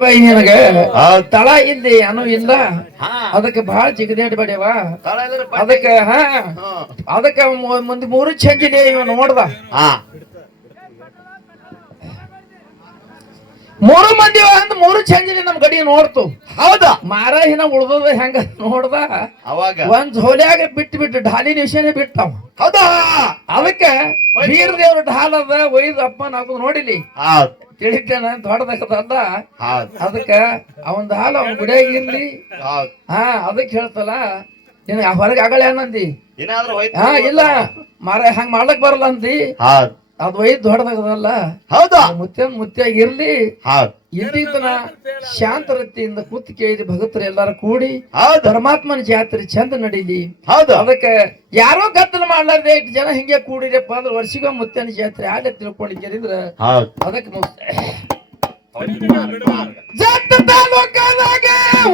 ನಿನಗ. ತಳ ಇದ್ದಿ ಏನೂ ಇಲ್ಲ ಅದಕ್ಕೆ ಬಹಳ ಬಡ್ಡಿ. ಅದಕ್ಕೆ ಹ. ಅದಕ್ಕೆ ಮುಂದೆ ಮೂರು ಚಂಜಿನಿ ಇವ ನೋಡ್ದ ಹಾ ಮೂರು ಮಂದಿ ಅಂದ್ ಮೂರು ಚಂಜಿನಿ ನಮ್ ಗಡಿ ನೋಡ್ತು. ಹೌದಾ? ಮಾರಾಹಿನ ಉಳ್ದದ ಹೆಂಗ ನೋಡ್ದ? ಅವಾಗ? ಒಂದ್ ಝೋಲಿಯಾಗ ಬಿಟ್ಟು ಬಿಟ್ಟು ಢಾಲಿ ನಿಶಾನೆ ಬಿಟ್ಟವ. ಹೌದಾ? ಅದಕ್ಕೆ ಬೀರ್ ದೇವ್ರ ಢಾಲ್ ಅದ ಒಯ್ದು ಅಪ್ಪ ನಾವು ನೋಡಿಲಿ. ತಿಳಿತೇನ ದೊಡ್ಡದಕ್ಕದಲ್ಲ ಅದಕ್ಕ ಅವನ್ ಹಾಲು ಅವನ್ ಗುಡಿಯಾಗ ಹೌದ್ ಹಾ. ಅದಕ್ಕೆ ಹೇಳ್ತಲ್ಲ ನಿನ್ ಹೊರಗೆ ಆಗಲ್ಲ ಏನಂದಿ ಹಾ ಇಲ್ಲ. ಮಾರ ಹಂಗ ಮಾಡ್ಲಕ್ ಬರಲ್ಲ ಅಂದಿ. ಅದು ವೈದ್ ದೊಡ್ಡದಾಗದಲ್ಲ ಹೌದಾ. ಮುತ್ಯ ಮುತ್ಯಾಗಿ ಇರ್ಲಿ ಹೌದ್. ಇದ್ದೀತನ ಶಾಂತ ವೃತ್ತಿಯಿಂದ ಕೂತ್ ಕೇಳಿ ಭಗತರು ಎಲ್ಲಾರು ಕೂಡಿ ಧರ್ಮಾತ್ಮನ ಪರಮಾತ್ಮನ ಜಾತ್ರೆ ಚಂದ ನಡೀಲಿ. ಹೌದು. ಅದಕ್ಕೆ ಯಾರೋ ಗದ್ದಲ ಮಾಡ್ಲಾರ್ದೆ ಇಟ್ಟು ಜನ ಹಿಂಗೆ ಕೂಡಿರಪ್ಪ ಅಂದ್ರೆ ವರ್ಷಿಗ ಮುತ್ಯನ ಜಾತ್ರೆ ಆಲೆ ತಿಳ್ಕೊಂಡಿದ್ದೀರ ಹೌದ್. ಅದಕ್ಕೆ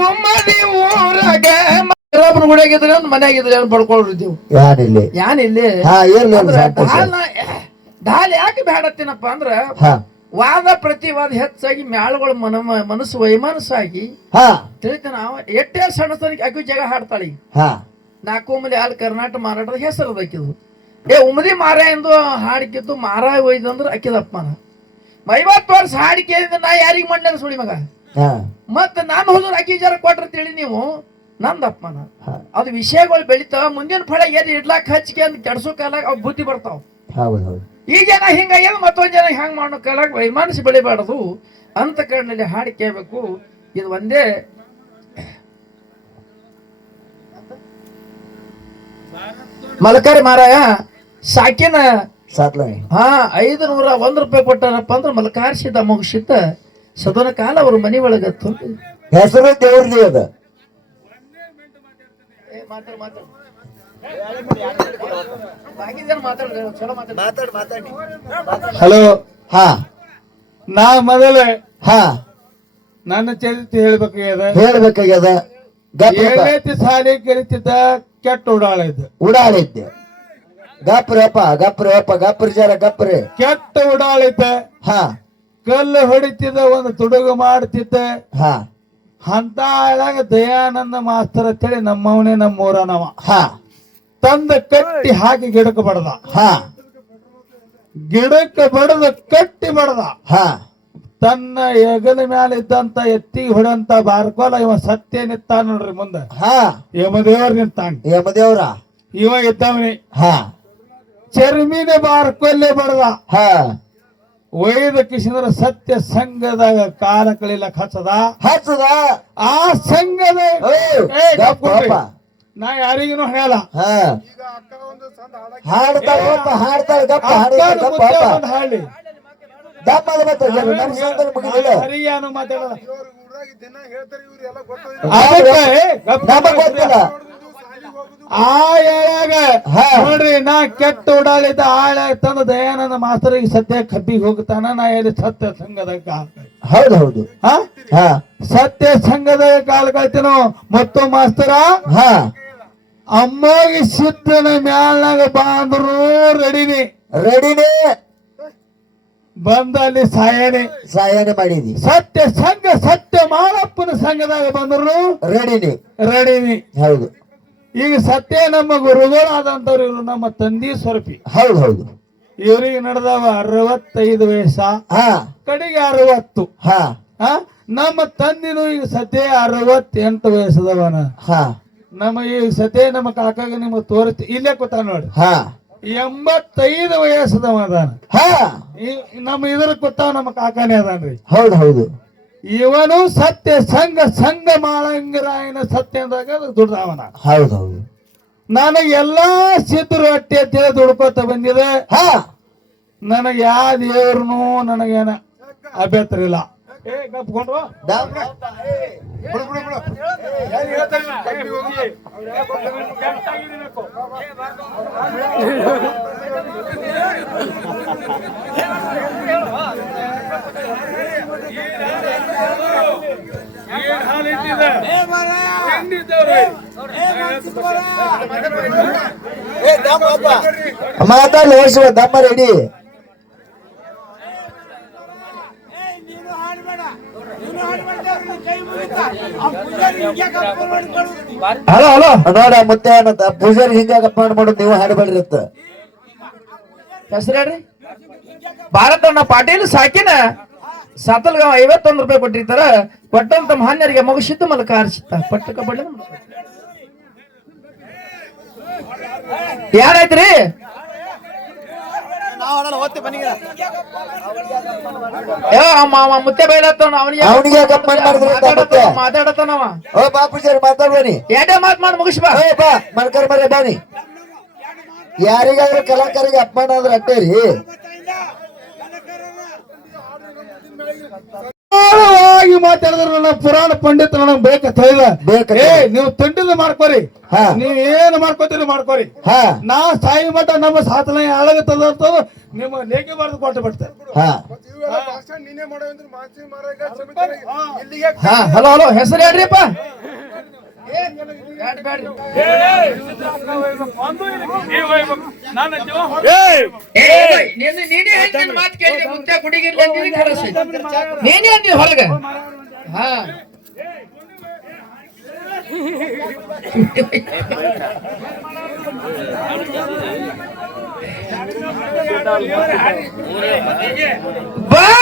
ಒಮ್ಮದಿ ಊರಾಗ. ಗುಡಿಯಾಗಿದ್ರೆ ಮನೆಯಾಗಿದ್ರೆ ಅವ್ನು ಪಡ್ಕೊಂಡಿದ್ದೀವಿ ಯಾರಿಲ್ಲಿ? ಯಾನ್ ಢಾಲ್ನ ಯಾಕೆ ಬೇಡತ್ತೀನಪ್ಪ ಅಂದ್ರ ವಾದ ಪ್ರತಿವಾದ ಹೆಚ್ಚಾಗಿ ಮ್ಯಾಳುಗಳ ಮನ ಮನಸ್ಸು ವೈಮನಸ್ಸಾಗಿ ತಿಳಿತಾನ ಎಟ್ಟೆ ಸಣ್ಣ ಸಣ್ಣ ಅಕ್ಕಿ ಜಗ ಹಾಡ್ತಾಳಿ. ನಾಲ್ಕು ಮಂದಿ ಅಲ್ಲಿ ಕರ್ನಾಟಕ ಮಾರಾಟದ ಹೆಸರು ಅದಕ್ಕಿದು ಏ ಉಮದಿ ಮಾರ ಎಂದು ಹಾಡಿಕಿದ್ದು ಮಾರ ಒಯ್ದಂದ್ರ ಅಕ್ಕಿದಪ್ಪ ಐವತ್ತು ವರ್ಷ ಹಾಡಿ ಕೇಳಿದ ನಾ ಯಾರಿಗೆ ಮಂಡ್ಯಾನ ಸುಳಿ ಮಗ? ಮತ್ತ ನಾನು ಹುಡುಗರು ಅಕ್ಕಿ ಜರ ಕೊಟ್ರ ತಿಳಿ ನೀವು ನಂದಪ್ಪನ ಹಾ. ಅದು ವಿಷಯಗಳು ಬೆಳಿತಾವ ಮುಂದಿನ ಫಳ ಏನ್ ಇಡ್ಲಾಕ್ ಹಚ್ಚಿಕೆ ಅಂತ ಕೆಡ್ಸೋ ಕಾಲಾಗ ಅವ್ ಬುದ್ಧಿ ಬರ್ತಾವ. ಹೌದು ಹೌದು. ಈ ಜನ ಹಿಂಗಾಗ್ಯದ ಮತ್ತೊಂದ್ ಜನ ಹೆಂಗ್ ಮಾಡೋ ಕಾಲಕ್ಕೆ ವೈಮಾನಿಸಿ ಬೆಳಿಬಾರದು. ಅಂತ ಕಣ್ಣಲ್ಲಿ ಹಾಡಿ ಕೇಳಬೇಕು. ಇದು ಒಂದೇ. ಮಲಕಾರಿ ಮಾರಾಯ ಸಾಕಿನ ಹಾ ಐದು ನೂರ ಒಂದ್ ರೂಪಾಯಿ ಕೊಟ್ಟಾರಪ್ಪ ಅಂದ್ರೆ ಮಲಕಾರಿಸಿದ ಮುಗಿಸಿದ್ದ. ಸದನ ಕಾಲ ಅವ್ರ ಮನಿ ಒಳಗ ಹೆಸರು ದೇವ್ರದಿ ಅದ. ಹಲೋ. ಹಾ. ನಾ ಮೊದಲೇ ಹಾ. ನನ್ನ ಚರಿತ್ರೆ ಹೇಳ್ಬೇಕಾಗ್ಯದ? ಹೇಳ್ಬೇಕಾಗ್ಯದ? ಏಳೈತಿ ಸಾಲಿ ಕಲಿತಿದ್ದ ಕೆಟ್ಟ ಉಡಾಳ ಇದ್ದ. ಉಡಾಳಿದ್ದೆ ಗಪ್ರಪ್ಪ ಗಪ್ರಪ್ಪ ಗಪ್ರ ಜರ ಗಪ್ರೆ. ಕೆಟ್ಟ ಉಡಾಳ ಇದ್ದ. ಹಾ. ಕಲ್ಲು ಹೊಡಿತಿದ್ದ ಒಂದು ತುಡುಗು ಮಾಡ್ತಿದ್ದ. ಹಾ. ಅಂತ ಆಳಾಗ ದಯಾನಂದ ಮಾಸ್ತರ್ ಅಂತೇಳಿ ನಮ್ಮವನೇ ನಮ್ಮೂರನವ. ಹಾ. ತಂದ ಕಟ್ಟಿ ಹಾಕಿ ಗಿಡಕ್ಕೆ ಬಡದ. ಹಾ. ಗಿಡಕ್ಕೆ ಬಡದ ಕಟ್ಟಿ ಬಡದ. ಹಾ. ತನ್ನ ಹೆಗಲ ಮ್ಯಾಲ ಇದ್ದಂತ ಎತ್ತಿಗೆ ಹೊಡೆಯಂತ ಬಾರ್ಕೋಲ ಇವ ಸತ್ಯ ನಿಂತ ನೋಡ್ರಿ ಮುಂದ. ಹಾ. ಯಮದೇವ್ರ ನಿಂತಾನ ಯಮದೇವ್ರ. ಇವ ಇದ್ದವನಿ. ಹಾ. ಚರ್ಮಿನ ಬಾರ್ಕೊಲ್ಲೇ ಬಡದ. ಹಾ. ವೈದ ಕಿಶನರ ಸತ್ಯ ಸಂಘದಾಗ ಕಾಲ ಕಳಿಲಕ್ ಹಚ್ಚದ. ಹಚ್ಚದ. ಆ ಸಂಘದ ನಾ ಯಾರಿಗೂ ಹೇಳ. ಹಾಡ್ತಾಳ ಗಪ್ಪ ಹಾಡ್ತಾಳ ಗಪ್ಪ ಅಪ್ಪ ಅದ ಮತ್ತೆ ಮುಗಿದಿಲ್ಲ ಹರಿಯಾನು ಮಾತಾಡೋದ ನಮಗ್ ಗೊತ್ತಿಲ್ಲ. ಆ ಏಳಾಗ. ನೋಡ್ರಿ ನಾ ಕೆಟ್ಟ ಓಡಾಳಿದ್ದ ಆಳ ತಂದ ದಯಾನಂದ ಮಾಸ್ತರಿಗೆ ಸತ್ಯ ಕಬ್ಬಿಗೆ ಹೋಗ್ತಾನ. ನಾ ಹೇಳಿ ಸತ್ಯ ಸಂಘದ ಕಾಲ ಹೌದು ಹೌದು. ಹಾ? ಹಾ. ಸತ್ಯ ಸಂಘದ ಕಾಲ ಕಳ್ತೀನೋ ಮತ್ತು ಮಾಸ್ತರ? ಹಾ. ಅಮ್ಮಗೆ ಸಿದ್ದನ ಮ್ಯಾಲ್ನಾಗ ಬಂದ್ರು ರೆಡಿನಿ. ರೆಡಿನಿ. ಬಂದ ಅಲ್ಲಿ ಸಾಯನೆ ಸಾಯನೆ ಮಾಡಿದಿ. ಸತ್ಯ ಸಂಘ ಸತ್ಯ ಮಾಳಪ್ಪನ ಸಂಘದಾಗ ಬಂದ್ರು ರೆಡಿನಿ. ರೆಡಿನಿ. ಹೌದು. ಈಗ ಸತ್ಯ ನಮ್ಮ ಗುರುಗಳಾದಂತವ್ರು ಇವರು ನಮ್ಮ ತಂದಿ ಸ್ವರೂಪಿ. ಹೌದು ಹೌದು. ಇವ್ರಿಗೆ ನಡೆದವ ಅರವತ್ತೈದು ವಯಸ್ಸ ಹಾ. ಕಡೆಗೆ ಅರವತ್ತು. ನಮ್ಮ ತಂದಿನೂ ಈಗ ಸದ್ಯ ಅರವತ್ತೆಂಟು ವಯಸ್ಸದವನ. ಹಾ. ನಮ್ಮ ಈ ಸತೆ ನಮ್ಮ ಕಾಕಾಗ ನಿಮಗೆ ತೋರಿಸ್ತಿ ಇಲ್ಲೇ ಕೂತ ನೋಡಿ. ಹಾ. ಎಂಬತ್ತೈದು ವಯಸ್ಸದವ ಅದಾನ ನಮ್ಮ ಇದ್ರ ಕೂತಾವ ನಮ್ಮ ಕಾಕಾನೇ ಅದಾನ್ರಿ. ಹೌದು ಹೌದು. ಇವನು ಸತ್ಯ ಸಂಘ ಸಂಘ ಮಾಳಂಗರಾಯನ ಅಂದಾಗ ದುಡ್ದವನ. ಹೌದು ಹೌದು. ನನಗೆ ಎಲ್ಲಾ ಸಿದ್ಧರು ಅಟ್ಟಿ ಅಂತೇಳಿ ದುಡ್ಕೋತ ಬಂದಿದೆ. ಹಾ. ನನಗೆ ಯಾವ ದೇವ್ರನು ನನಗೇನ ಅಭ್ಯಂತರ ಇಲ್ಲ. ಮಾತಾಡಿ ದಮ್ಮ ರೆಡಿ ನೀನು ಹಾಡ್ಬೇಡ ನೀನು ಹಾಡ್ಬೇಡ ಹಲೋ ಹಲೋ. ನೋಡ ಮುತ್ತೆ ಅನ್ನತ್ತ ಪೂಜಾರಿ ಹಿಂಗ ಅಪ್ಪಣೆ ಮಾಡೋದು ನೀವು ಹಾಡಬೇಡ್ರಿ ಅಂತ ಹೆಸರು ಹೇಳ್ರಿ ಭಾರತಣ್ಣ ಪಾಟೀಲ್ ಸಾಕಿನ ಸಾತಲ್ಗಾಂವ್ ಐವತ್ತೊಂದು ರೂಪಾಯಿ ಕೊಟ್ಟಿರ್ತಾರ. ಕೊಟ್ಟಂತ ಮಹಾನ್ಯರಿಗೆ ಮುಗಿಸಿದ್ದು ಮಲಕ ಆರಿಸಿತ್ತ ಪಟ್ಟ ಕಬಡ್ಡಿ ಯಾರಾಯ್ತ್ರಿ? ಮುತ್ತೆ ಬೈಲತ್ತವ ಅವನಿಗೆ ಅವ್ನಿಗೆ ಮಾಡಿದ್ರಿ? ಮಾತಾಡತಾನವ ಓ ಬಾಪುಜಿ ಪೂಜಾರಿ ಮಾತಾಡ್ಬನಿ ಎರಡೇ ಮಾತ್ ಮಾಡಿ ಮುಗಿಸ್ ಬಾ. ಬಾ ಮರೆ ಬಾನಿ ಯಾರಿಗಾದ್ರೂ ಕಲಾಕಾರಿಗೆ ಅಪಮಾನ ಆದ್ರೆ ಅಟ್ಟೆ ಆಳವಾಗಿ ಮಾತಾಡಿದ್ರೆ ನನ್ನ ಪುರಾಣ ಪಂಡಿತ ನನಗೆ ಬೇಕಂತ ಹೇಳಿದ. ಏ ನೀವು ತಿಂಡಿದ ಮಾಡ್ಕೋರಿ. ಹಾ. ನೀವ್ ಏನು ಮಾಡ್ಕೋತೀರಿ ಮಾಡ್ಕೋರಿ. ಹಾ. ನಾ ಸಾಯಿ ಮಠ ನಮ್ಮ ಸಾತನ ಹಾಳಾಗುತ್ತದ ಅಂತ ನಿಮ್ಮ ಲೇಖಿ ಬರೆದು ಕೊಟ್ಟು ಬಿಡ್ತಾರೆ ಹಾ. ಹಾ. ಹಲೋ ಹಲೋ ಹೆಸರು ಹೇಳ್ರಿಪ್ಪ ನೀನೇ ಅಂದಿ ಹೊರಗ ಹಾ ಬಾ